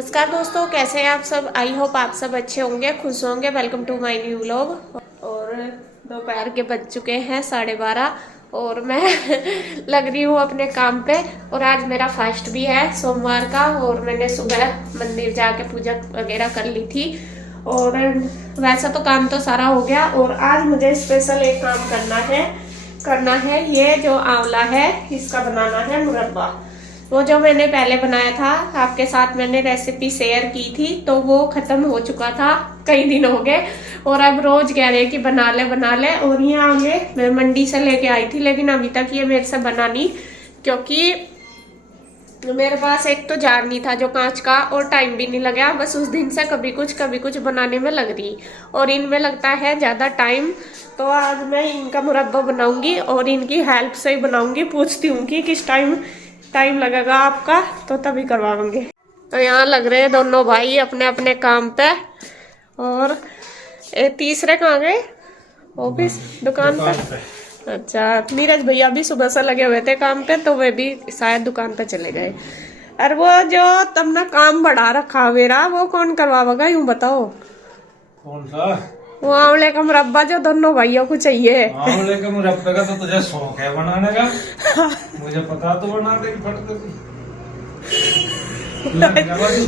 नमस्कार दोस्तों, कैसे हैं आप सब। आई होप आप सब अच्छे होंगे, खुश होंगे। Welcome to my new vlog. और दोपहर के बज चुके हैं 12:30 और मैं लग रही हूँ अपने काम पे। और आज मेरा फास्ट भी है सोमवार का, और मैंने सुबह मंदिर जाके पूजा वगैरह कर ली थी। और वैसा तो काम तो सारा हो गया, और आज मुझे स्पेशल एक काम करना है। ये जो आंवला है इसका बनाना है मुरब्बा। वो जो मैंने पहले बनाया था आपके साथ, मैंने रेसिपी शेयर की थी, तो वो खत्म हो चुका था, कई दिन हो गए। और अब रोज कह रहे कि बना ले। और ये आंवले मैं मंडी से लेके आई थी, लेकिन अभी तक ये मेरे से बना नहीं, क्योंकि मेरे पास एक तो जार नहीं था जो कांच का, और टाइम भी नहीं लगा। बस उस दिन से कभी कुछ बनाने में लग रही, और इनमें लगता है ज्यादा टाइम। तो आज मैं इनका मुरब्बा बनाऊंगी, और इनकी हेल्प से ही बनाऊंगी। पूछती हूँ कि किस टाइम लगेगा आपका, तो तभी करवाऊंगे। तो यहाँ लग रहे हैं दोनों भाई अपने अपने काम पे। और तीसरे कहाँ गए? ऑफिस, दुकान पे। अच्छा, नीरज भैया भी सुबह से लगे हुए थे काम पे, तो वे भी शायद दुकान पे चले गए। और वो जो तुमने काम बढ़ा रखा मेरा, वो कौन करवाएगा यूं बताओ? कौन सा? वो आंवले का मुरब्बा जो दोनों भाइयों को चाहिए। आंवले के मुरब्बे का तो तुझे शौक है बनाने का। मुझे पता, तो बना देगी फट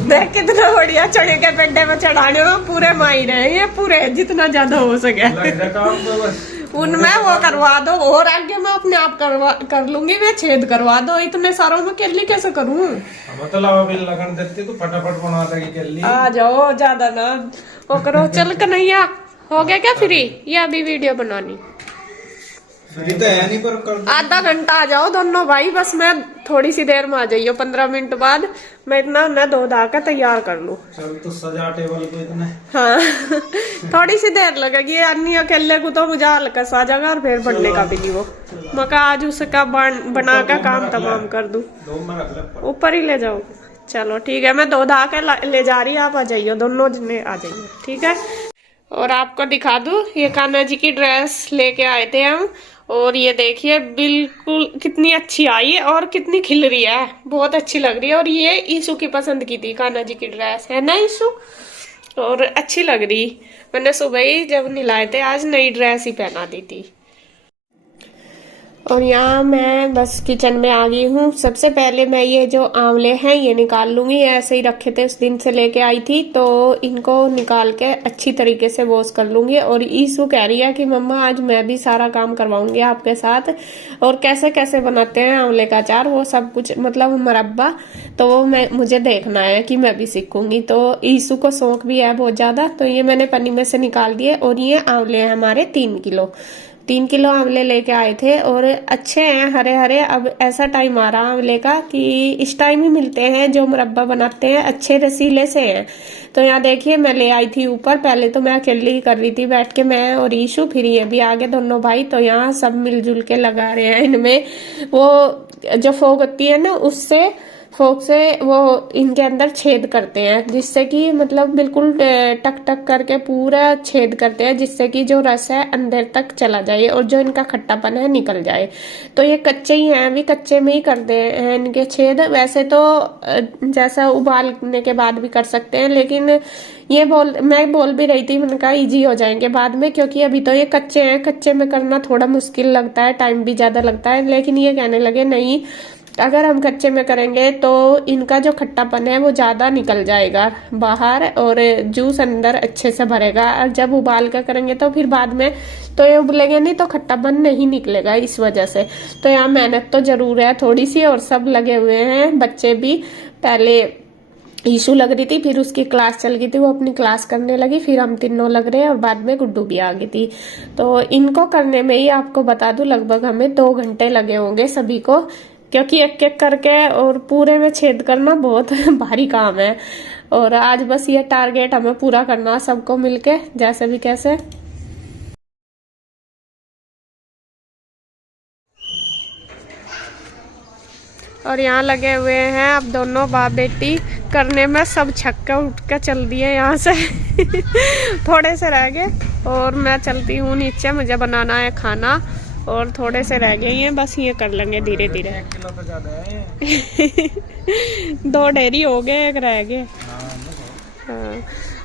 देख कितना बढ़िया, चने के पेड़े में चढ़ाने में पूरे माहिर है ये, पूरे जितना ज्यादा हो सके उनमें वो करवा दो। और आगे मैं अपने आप कर लूंगी, वे छेद करवा दो। इतने सारों में केली कैसे करूँ? मतलब बिल लगन देती तो फटाफट बना देगी केली। आ जाओ, ज्यादा ना वो करो। चल कन्हैया, हो गया क्या फ्री? या अभी वीडियो बनानी? फ्री तो है नहीं, पर कर आधा घंटा आ जाओ दोनों भाई, बस मैं थोड़ी सी देर में आ जाइयो। 15 मिनट बाद मैं इतना न धो धा के तैयार कर लूं। चल तो सजा टेबल को इतने। हाँ थोड़ी सी देर लगेगी। अन्नी अकेले को तो मुझे हल्का सा जाएगा, और फिर बनने का भी नहीं वो। मका आज उसका बना का काम तमाम कर दूं। ऊपर ही ले जाओ। चलो ठीक है, मैं धो धा के ले जा रही, आप आ जाइयो, दोनों जने आ जाइए, ठीक है। और आपको दिखा दूं, ये कान्हा जी की ड्रेस लेके आए थे हम, और ये देखिए बिल्कुल कितनी अच्छी आई है, और कितनी खिल रही है, बहुत अच्छी लग रही है। और ये ईशु की पसंद की थी कान्हा जी की ड्रेस, है ना ईशु? और अच्छी लग रही। मैंने सुबह ही जब नहलाए थे आज नई ड्रेस ही पहना दी थी। और यहाँ मैं बस किचन में आ गई हूँ। सबसे पहले मैं ये जो आंवले हैं ये निकाल लूंगी। ऐसे ही रखे थे, उस दिन से लेके आई थी, तो इनको निकाल के अच्छी तरीके से वॉश कर लूंगी। और ईशु कह रही है कि मम्मा आज मैं भी सारा काम करवाऊंगी आपके साथ, और कैसे कैसे बनाते हैं आंवले का अचार, वो सब कुछ, मतलब मुरब्बा, तो वो मुझे देखना है कि मैं भी सीखूंगी। तो ईशु को शौक भी है बहुत ज्यादा। तो ये मैंने पन्नी में से निकाल दिए, और ये आंवले हैं हमारे 3 किलो आंवले लेके आए थे, और अच्छे हैं हरे हरे। अब ऐसा टाइम आ रहा आंवले का कि इस टाइम ही मिलते हैं जो मुरब्बा बनाते हैं, अच्छे रसीले से हैं। तो यहाँ देखिए मैं ले आई थी ऊपर। पहले तो मैं अकेली कर रही थी बैठ के, मैं और ईशु, फिर ये भी आगे दोनों भाई। तो यहाँ सब मिलजुल के लगा रहे हैं इनमें। वो जो फोक होती है ना, उससे फोक से वो इनके अंदर छेद करते हैं, जिससे कि मतलब बिल्कुल टक टक करके पूरा छेद करते हैं, जिससे कि जो रस है अंदर तक चला जाए, और जो इनका खट्टापन है निकल जाए। तो ये कच्चे ही हैं, अभी कच्चे में ही करते हैं इनके छेद। वैसे तो जैसा उबालने के बाद भी कर सकते हैं, लेकिन मैं बोल भी रही थी, मैंने कहा इजी हो जाएंगे बाद में, क्योंकि अभी तो ये कच्चे हैं। कच्चे में करना थोड़ा मुश्किल लगता है, टाइम भी ज्यादा लगता है। लेकिन ये कहने लगे नहीं, अगर हम कच्चे में करेंगे तो इनका जो खट्टापन है वो ज्यादा निकल जाएगा बाहर, और जूस अंदर अच्छे से भरेगा। और जब उबाल कर करेंगे तो फिर बाद में तो ये उबलेंगे नहीं, तो खट्टापन नहीं निकलेगा, इस वजह से। तो यहाँ मेहनत तो जरूर है थोड़ी सी, और सब लगे हुए हैं, बच्चे भी। पहले ईशु लग रही थी, फिर उसकी क्लास चल गई थी, वो अपनी क्लास करने लगी, फिर हम तीनों लग रहे हैं, और बाद में गुड्डू भी आ गई थी। तो इनको करने में ही आपको बता दूं लगभग हमें 2 घंटे लगे होंगे सभी को, क्योंकि एक एक करके और पूरे में छेद करना बहुत भारी काम है। और आज बस ये टारगेट हमें पूरा करना सबको मिलके, जैसे भी कैसे। और यहाँ लगे हुए हैं अब दोनों बाप बेटी करने में, सब छक्का उठ के चल दिए यहाँ से थोड़े से रह गए, और मैं चलती हूँ नीचे, मुझे बनाना है खाना। और थोड़े से रह गए हैं, बस ये कर लेंगे धीरे धीरे 1 किलो तो ज्यादा है। 2 डेरी हो गए, 1 रह गए।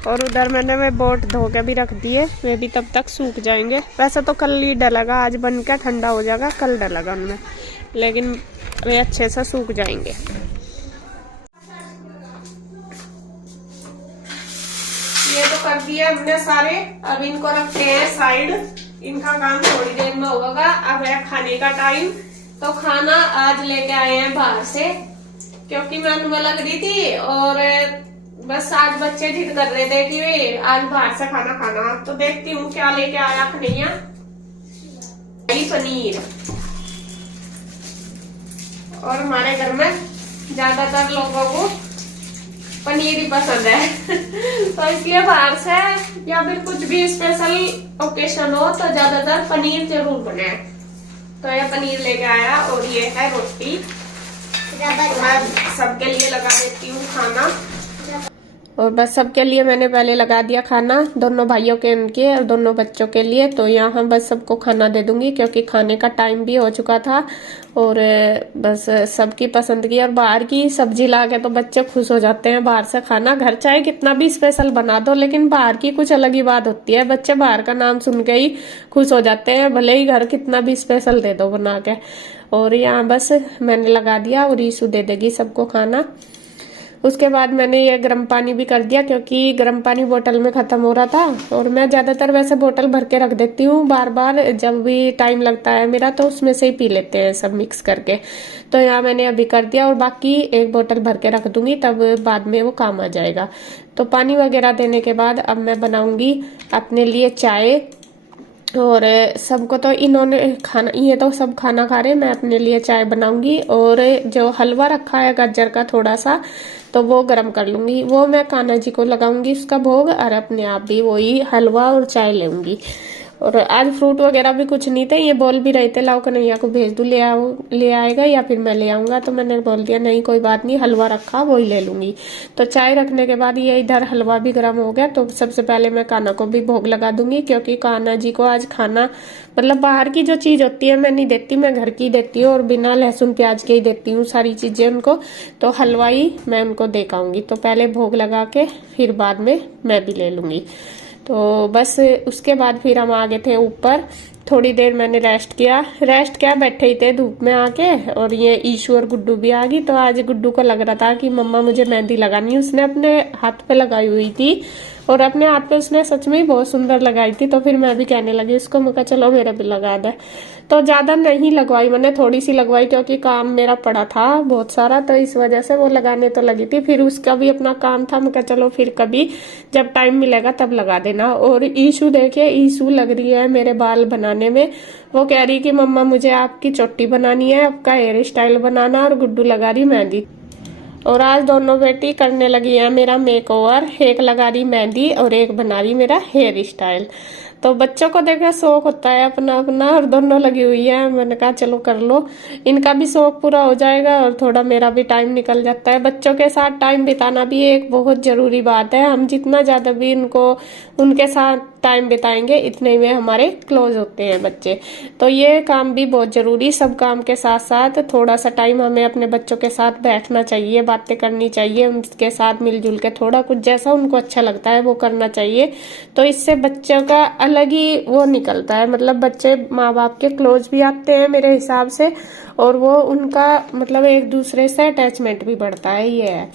और उधर मैंने बोट धो के भी रख दिए, वे भी तब तक सूख जाएंगे। वैसे तो कल ही डलेगा, आज बन के ठंडा हो जाएगा, कल डलेगा उनमें, लेकिन वे अच्छे से सूख जाएंगे। ये तो कर दिए हमने सारे, अब इनको रखते हैं साइड, इनका काम थोड़ी देर में होगा। अब है खाने का टाइम, तो खाना आज लेके आए हैं बाहर से, क्योंकि मैं उनमें लग रही थी और बस आज बच्चे जिद कर रहे थे कि आज बाहर से खाना खाना। तो देखती हूँ क्या लेके आया कन्हैया। पनीर, और हमारे घर में ज्यादातर लोगों को पनीर ही पसंद है तो इसलिए बाहर से या फिर कुछ भी स्पेशल ओकेशन हो तो ज्यादातर पनीर जरूर बने। तो ये पनीर लेके आया और ये है रोटी। मैं सबके लिए लगा देती हूँ खाना, और बस सबके लिए मैंने पहले लगा दिया खाना, दोनों भाइयों के उनके और दोनों बच्चों के लिए। तो यहाँ बस सबको खाना दे दूंगी, क्योंकि खाने का टाइम भी हो चुका था और बस सबकी पसंद की। और बाहर की सब्जी ला के तो बच्चे खुश हो जाते हैं बाहर से खाना। घर चाहे कितना भी स्पेशल बना दो, लेकिन बाहर की कुछ अलग ही बात होती है। बच्चे बाहर का नाम सुन के ही खुश हो जाते हैं, भले ही घर कितना भी स्पेशल दे दो बना के। और यहाँ बस मैंने लगा दिया और ईशू दे देगी सबको खाना। उसके बाद मैंने ये गर्म पानी भी कर दिया, क्योंकि गर्म पानी बोतल में खत्म हो रहा था। और मैं ज्यादातर वैसे बोतल भर के रख देती हूँ बार बार, जब भी टाइम लगता है मेरा तो उसमें से ही पी लेते हैं सब मिक्स करके। तो यहाँ मैंने अभी कर दिया, और बाकी एक बोतल भर के रख दूंगी, तब बाद में वो काम आ जाएगा। तो पानी वगैरह देने के बाद अब मैं बनाऊंगी अपने लिए चाय। और सबको तो इन्होंने खाना, ये तो सब खाना खा रहे, मैं अपने लिए चाय बनाऊंगी। और जो हलवा रखा है गाजर का थोड़ा सा, तो वो गरम कर लूंगी, वो मैं कान्हा जी को लगाऊंगी उसका भोग, और अपने आप भी वही हलवा और चाय लेऊंगी। और आज फ्रूट वगैरह भी कुछ नहीं थे, ये बोल भी रहे थे लाओ कन्हैया को भेज दूं, ले आएगा या फिर मैं ले आऊंगा। तो मैंने बोल दिया नहीं कोई बात नहीं, हलवा रखा वही ले लूंगी। तो चाय रखने के बाद ये इधर हलवा भी गर्म हो गया। तो सबसे पहले मैं कान्हा को भी भोग लगा दूंगी, क्योंकि कान्हा जी को आज खाना मतलब बाहर की जो चीज होती है मैं नहीं देती, मैं घर की देती हूँ और बिना लहसुन प्याज के ही देती हूँ सारी चीजें उनको। तो हलवा ही मैं उनको दे पाऊंगी। तो पहले भोग लगा के फिर बाद में मैं भी ले लूंगी। तो बस उसके बाद फिर हम आ गए थे ऊपर, थोड़ी देर मैंने रेस्ट क्या बैठे ही थे धूप में आके। और ये ईशू और गुड्डू भी आ गई। तो आज गुड्डू को लग रहा था कि मम्मा मुझे मेहंदी लगानी, उसने अपने हाथ पे लगाई हुई थी और अपने हाथ पे उसने सच में ही बहुत सुंदर लगाई थी। तो फिर मैं भी कहने लगी उसको, मैं कहा चलो मेरा भी लगा दे। तो ज्यादा नहीं लगवाई मैंने, थोड़ी सी लगवाई, क्योंकि काम मेरा पड़ा था बहुत सारा, तो इस वजह से वो लगाने तो लगी थी। फिर उसका भी अपना काम था, मैं कहा चलो फिर कभी जब टाइम मिलेगा तब लगा देना। और ईशू देखिए, ईशू लग रही है मेरे बाल बनाने में। वो कह रही कि मम्मा मुझे आपकी चोटी बनानी है, आपका हेयर स्टाइल बनाना, और गुड्डू लगा रही मेहंदी। और आज दोनों बेटी करने लगी है मेरा मेकओवर, एक लगा रही मेहंदी और एक बना रही मेरा हेयर स्टाइल। तो बच्चों को देखा शौक होता है अपना अपना, और दोनों लगी हुई है। मैंने कहा चलो कर लो, इनका भी शौक पूरा हो जाएगा और थोड़ा मेरा भी टाइम निकल जाता है। बच्चों के साथ टाइम बिताना भी एक बहुत जरूरी बात है। हम जितना ज्यादा भी उनके साथ टाइम बिताएंगे इतने में हमारे क्लोज होते हैं बच्चे। तो ये काम भी बहुत जरूरी, सब काम के साथ साथ थोड़ा सा टाइम हमें अपने बच्चों के साथ बैठना चाहिए, बातें करनी चाहिए, उनके साथ मिलजुल के थोड़ा कुछ जैसा उनको अच्छा लगता है वो करना चाहिए। तो इससे बच्चों का अलग ही वो निकलता है, मतलब बच्चे माँ बाप के क्लोज भी आते हैं मेरे हिसाब से, और वो उनका मतलब एक दूसरे से अटैचमेंट भी बढ़ता है, ये है।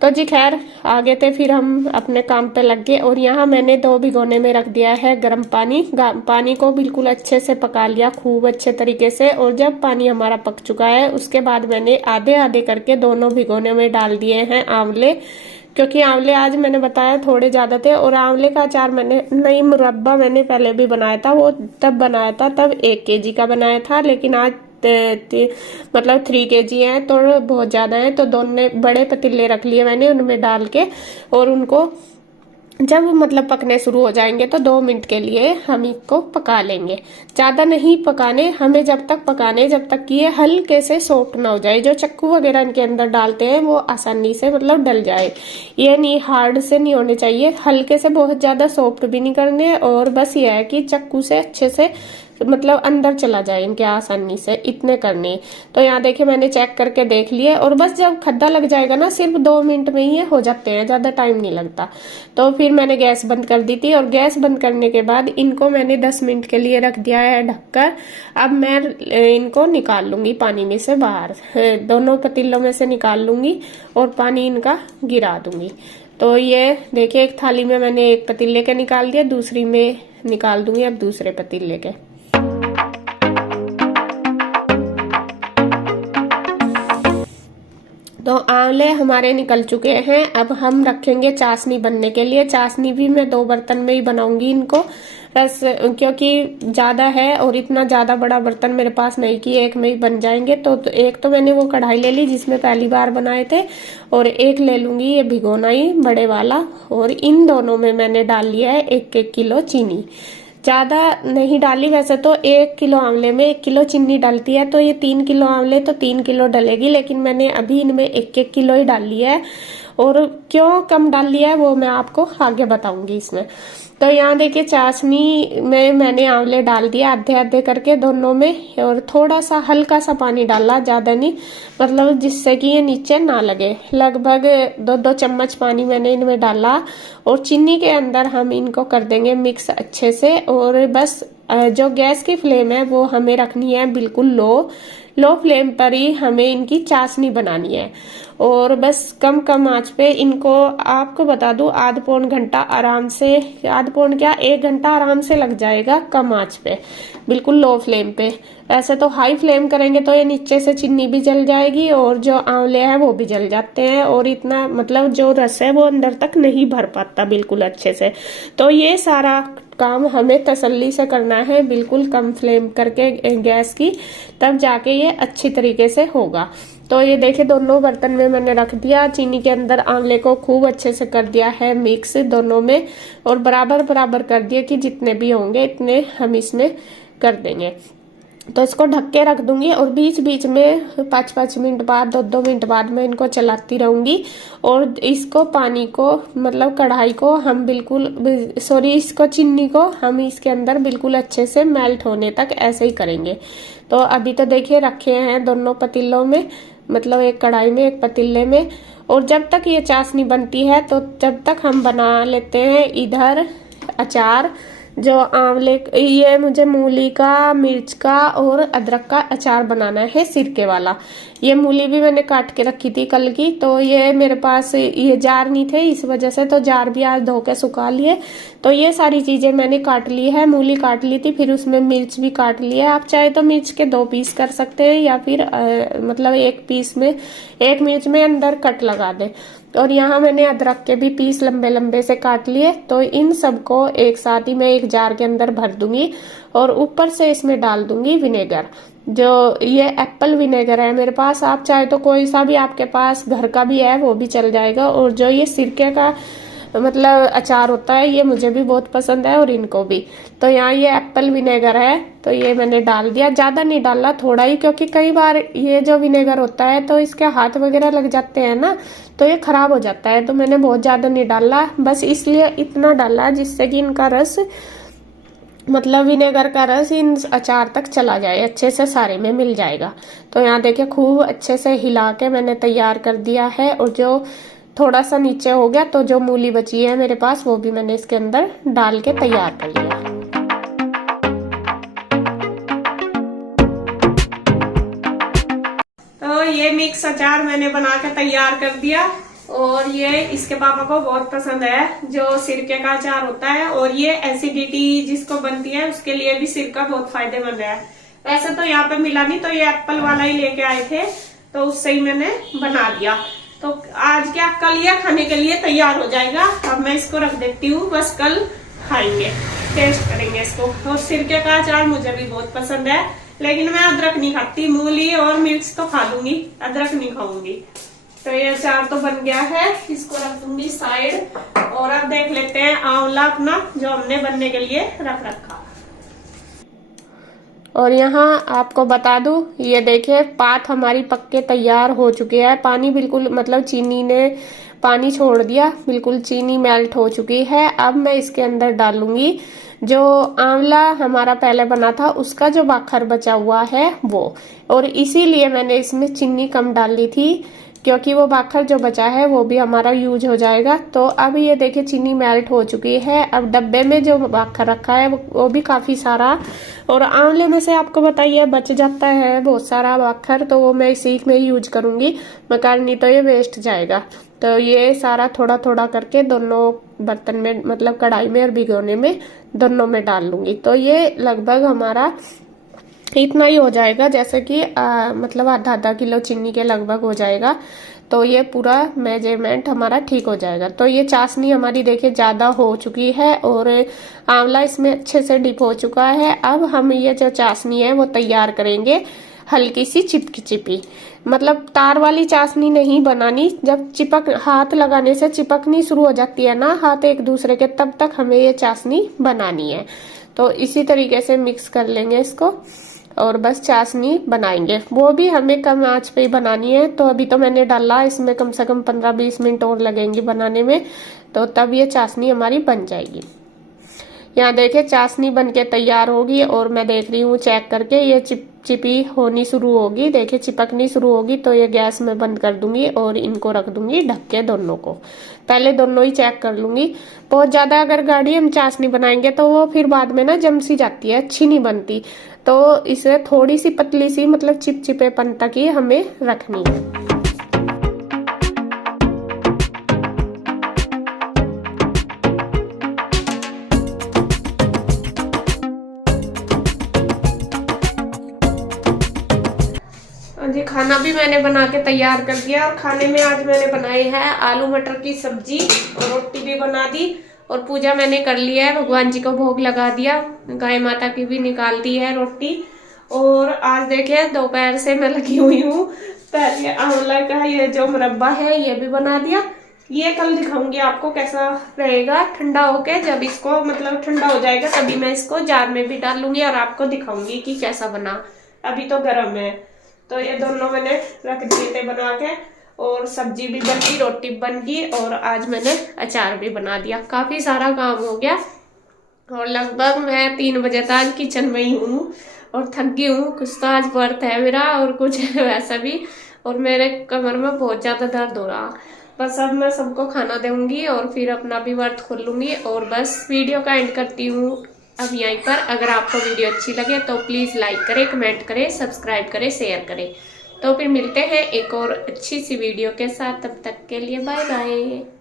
तो जी खैर आगे थे, फिर हम अपने काम पे लग गए। और यहाँ मैंने 2 भिगोने में रख दिया है गर्म पानी। पानी को बिल्कुल अच्छे से पका लिया, खूब अच्छे तरीके से। और जब पानी हमारा पक चुका है उसके बाद मैंने आधे आधे करके दोनों भिगोने में डाल दिए हैं आंवले, क्योंकि आंवले आज मैंने बताया थोड़े ज्यादा थे। और आंवले का अचार मैंने नहीं, मुरब्बा मैंने पहले भी बनाया था, वो तब बनाया था तब 1 kg का बनाया था, लेकिन आज मतलब 3 kg है तो बहुत ज्यादा है। तो दोनों बड़े पतीले रख लिए मैंने, उनमें डाल के, और उनको जब मतलब पकने शुरू हो जाएंगे तो 2 मिनट के लिए हम इसको पका लेंगे। ज्यादा नहीं पकाने हमें, जब तक पकाने जब तक कि ये हल्के से सॉफ्ट ना हो जाए। जो चक्कू वगैरह इनके अंदर डालते हैं वो आसानी से मतलब डल जाए, ये नहीं हार्ड से नहीं होने चाहिए, हल्के से, बहुत ज्यादा सॉफ्ट भी नहीं करने। और बस ये है कि चक्कू से अच्छे से मतलब अंदर चला जाए इनके आसानी से, इतने करने। तो यहाँ देखिए मैंने चेक करके देख लिए, और बस जब खड्डा लग जाएगा ना, सिर्फ 2 मिनट में ही ये हो जाते हैं, ज्यादा टाइम नहीं लगता। तो फिर मैंने गैस बंद कर दी थी, और गैस बंद करने के बाद इनको मैंने 10 मिनट के लिए रख दिया है ढककर। अब मैं इनको निकाल लूंगी पानी में से बाहर, दोनों पतीलों में से निकाल लूंगी और पानी इनका गिरा दूंगी। तो ये देखिए एक थाली में मैंने एक पतीले के निकाल दिया, दूसरी में निकाल दूंगी अब दूसरे पतीले के। तो आंवले हमारे निकल चुके हैं। अब हम रखेंगे चाशनी बनने के लिए। चाशनी भी मैं 2 बर्तन में ही बनाऊंगी इनको, रस क्योंकि ज्यादा है और इतना ज्यादा बड़ा बर्तन मेरे पास नहीं कि एक में ही बन जाएंगे। तो एक तो मैंने वो कढ़ाई ले ली जिसमें पहली बार बनाए थे, और एक ले लूंगी ये भिगोना ही बड़े वाला, और इन दोनों में मैंने डाल लिया है 1-1 किलो चीनी। ज्यादा नहीं डाली, वैसे तो 1 किलो आंवले में 1 किलो चीनी डलती है, तो ये 3 किलो आंवले तो 3 किलो डलेगी, लेकिन मैंने अभी इनमें 1-1 किलो ही डाल लिया है। और क्यों कम डाल लिया है वो मैं आपको आगे बताऊंगी इसमें। तो यहाँ देखिए चाशनी में मैंने आंवले डाल दिए आधे आधे करके दोनों में, और थोड़ा सा हल्का सा पानी डाला, ज्यादा नहीं, मतलब जिससे कि ये नीचे ना लगे। लगभग 2-2 चम्मच पानी मैंने इनमें डाला, और चीनी के अंदर हम इनको कर देंगे मिक्स अच्छे से। और बस जो गैस की फ्लेम है वो हमें रखनी है बिल्कुल लो फ्लेम पर ही हमें इनकी चाशनी बनानी है। और बस कम कम आंच पे इनको, आपको बता दूं, आध पौन घंटा आराम से, आध पौन क्या 1 घंटा आराम से लग जाएगा कम आंच पे, बिल्कुल लो फ्लेम पे। वैसे तो हाई फ्लेम करेंगे तो ये नीचे से चीनी भी जल जाएगी और जो आंवले हैं वो भी जल जाते हैं, और इतना मतलब जो रस है वो अंदर तक नहीं भर पाता बिल्कुल अच्छे से। तो ये सारा काम हमें तसल्ली से करना है, बिल्कुल कम फ्लेम करके गैस की, तब जाके ये अच्छी तरीके से होगा। तो ये देखिए दोनों बर्तन में मैंने रख दिया, चीनी के अंदर आंवले को खूब अच्छे से कर दिया है मिक्स दोनों में, और बराबर बराबर कर दिया कि जितने भी होंगे इतने हम इसमें कर देंगे। तो इसको ढक के रख दूंगी, और बीच बीच में 5-5 मिनट बाद, 2-2 मिनट बाद मैं इनको चलाती रहूंगी। और इसको पानी को, मतलब कढ़ाई को हम बिल्कुल, सॉरी इसको चीनी को हम इसके अंदर बिल्कुल अच्छे से मेल्ट होने तक ऐसे ही करेंगे। तो अभी तो देखिए रखे हैं दोनों पतीलों में, मतलब एक कढ़ाई में एक पतीले में। और जब तक ये चाशनी बनती है तो जब तक हम बना लेते हैं इधर अचार, जो आंवले, ये मुझे मूली का, मिर्च का और अदरक का अचार बनाना है सिरके वाला। ये मूली भी मैंने काट के रखी थी कल की, तो ये मेरे पास ये जार नहीं थे, इस वजह से तो जार भी आज धो के सुखा लिए। तो ये सारी चीजें मैंने काट ली है, मूली काट ली थी, फिर उसमें मिर्च भी काट ली है। आप चाहे तो मिर्च के 2 पीस कर सकते हैं, या फिर मतलब 1 पीस में, 1 मिर्च में अंदर कट लगा दे। और यहाँ मैंने अदरक के भी पीस लंबे लंबे से काट लिए। तो इन सबको एक साथ ही मैं एक जार के अंदर भर दूंगी, और ऊपर से इसमें डाल दूंगी विनेगर। जो ये एप्पल विनेगर है मेरे पास, आप चाहे तो कोई सा भी आपके पास घर का भी है वो भी चल जाएगा। और जो ये सिरके का मतलब अचार होता है ये मुझे भी बहुत पसंद है, और इनको भी। तो यहाँ ये एप्पल विनेगर है, तो ये मैंने डाल दिया, ज्यादा नहीं डाला, थोड़ा ही, क्योंकि कई बार ये जो विनेगर होता है तो इसके हाथ वगैरह लग जाते हैं ना, तो ये खराब हो जाता है। तो मैंने बहुत ज्यादा नहीं डाला, बस इसलिए इतना डाला जिससे कि इनका रस, मतलब विनेगर का रस इन अचार तक चला जाए, अच्छे से सारे में मिल जाएगा। तो यहाँ देखिए खूब अच्छे से हिला के मैंने तैयार कर दिया है। और जो थोड़ा सा नीचे हो गया, तो जो मूली बची है मेरे पास वो भी मैंने इसके अंदर डाल के तैयार कर लिया। तो ये मिक्स अचार मैंने बना के तैयार कर दिया, और ये इसके पापा को बहुत पसंद है, जो सिरके का अचार होता है। और ये एसिडिटी जिसको बनती है उसके लिए भी सिरका बहुत फायदेमंद है। वैसे तो यहाँ पे मिला नहीं, तो ये एप्पल वाला ही लेके आए थे, तो उससे ही मैंने बना दिया। तो आज क्या, कल ये खाने के लिए तैयार हो जाएगा। अब मैं इसको रख देती हूँ, बस कल खाएंगे, टेस्ट करेंगे इसको। और सिरके का अचार मुझे भी बहुत पसंद है, लेकिन मैं अदरक नहीं खाती, मूली और मिर्च तो खा लूंगी, अदरक नहीं खाऊंगी। तो ये अचार तो बन गया है, इसको रख दूंगी साइड। और अब देख लेते हैं आंवला अपना, जो हमने बनने के लिए रख रखा। और यहाँ आपको बता दूं, ये देखिए पात हमारी पक के तैयार हो चुकी है। पानी बिल्कुल, मतलब चीनी ने पानी छोड़ दिया, बिल्कुल चीनी मेल्ट हो चुकी है। अब मैं इसके अंदर डालूंगी जो आंवला हमारा पहले बना था उसका जो बाखर बचा हुआ है वो, और इसीलिए मैंने इसमें चीनी कम डाली थी क्योंकि वो बाखर जो बचा है वो भी हमारा यूज हो जाएगा। तो अब ये देखिए चीनी मेल्ट हो चुकी है। अब डब्बे में जो बाखर रखा है वो भी काफी सारा, और आंवले में से आपको बताइए बच जाता है बहुत सारा बाखर, तो वो मैं इसी में यूज करूंगी, मगर नहीं तो ये वेस्ट जाएगा। तो ये सारा थोड़ा थोड़ा करके दोनों बर्तन में, मतलब कढ़ाई में और भिगोने में, दोनों में डाल लूंगी। तो ये लगभग हमारा इतना ही हो जाएगा, जैसे कि मतलब आधा आधा किलो चीनी के लगभग हो जाएगा। तो ये पूरा मेजरमेंट हमारा ठीक हो जाएगा। तो ये चाशनी हमारी देखिए ज्यादा हो चुकी है और आंवला इसमें अच्छे से डिप हो चुका है। अब हम ये जो चाशनी है वो तैयार करेंगे, हल्की सी चिपकी चिपी, मतलब तार वाली चाशनी नहीं बनानी। जब चिपक, हाथ लगाने से चिपकनी शुरू हो जाती है ना हाथ एक दूसरे के, तब तक हमें ये चाशनी बनानी है। तो इसी तरीके से मिक्स कर लेंगे इसको और बस चाशनी बनाएंगे। वो भी हमें कम आंच पे ही बनानी है। तो अभी तो मैंने डाला, इसमें कम से कम 15-20 मिनट और लगेंगे बनाने में, तो तब ये चाशनी हमारी बन जाएगी। यहाँ देखिए चाशनी बनके तैयार होगी और मैं देख रही हूँ चेक करके, ये चिपचिपी होनी शुरू होगी, देखिए चिपकनी शुरू होगी। तो ये गैस में बंद कर दूंगी और इनको रख दूंगी ढक के दोनों को। पहले दोनों ही चेक कर लूंगी। बहुत ज्यादा अगर गाढ़ी हम चाशनी बनाएंगे तो वो फिर बाद में ना जम सी जाती है, अच्छी नहीं बनती। तो इसे थोड़ी सी पतली सी, मतलब चिपचिपेपन तक ही हमें रखनी है। जी खाना भी मैंने बना के तैयार कर दिया, और खाने में आज मैंने बनाए हैं आलू मटर की सब्जी, और रोटी भी बना दी, और पूजा मैंने कर लिया है, भगवान जी को भोग लगा दिया, गाय माता की भी निकाल दी है रोटी। और आज देखिए दोपहर से मैं लगी हुई हूँ, पहले आंवला का ये जो मुरब्बा है ये भी बना दिया। ये कल दिखाऊंगी आपको कैसा रहेगा ठंडा होके, जब इसको मतलब ठंडा हो जाएगा तभी मैं इसको जार में भी डाल लूंगी और आपको दिखाऊंगी कि कैसा बना। अभी तो गर्म है। तो ये दोनों मैंने रख दिए थे बना के, और सब्जी भी बन गई, रोटी बन गई, और आज मैंने अचार भी बना दिया। काफी सारा काम हो गया, और लगभग मैं 3 बजे तक किचन में ही हूँ और थक गई हूँ। कुछ तो आज व्रत है मेरा और कुछ वैसा भी, और मेरे कमर में बहुत ज्यादा दर्द हो रहा। बस अब मैं सबको खाना दूंगी और फिर अपना भी व्रत खोल लूंगी, और बस वीडियो का एंड करती हूँ अब यहीं पर। अगर आपको वीडियो अच्छी लगे तो प्लीज़ लाइक करें, कमेंट करें, सब्सक्राइब करें, शेयर करें। तो फिर मिलते हैं एक और अच्छी सी वीडियो के साथ, तब तक के लिए बाय बाय।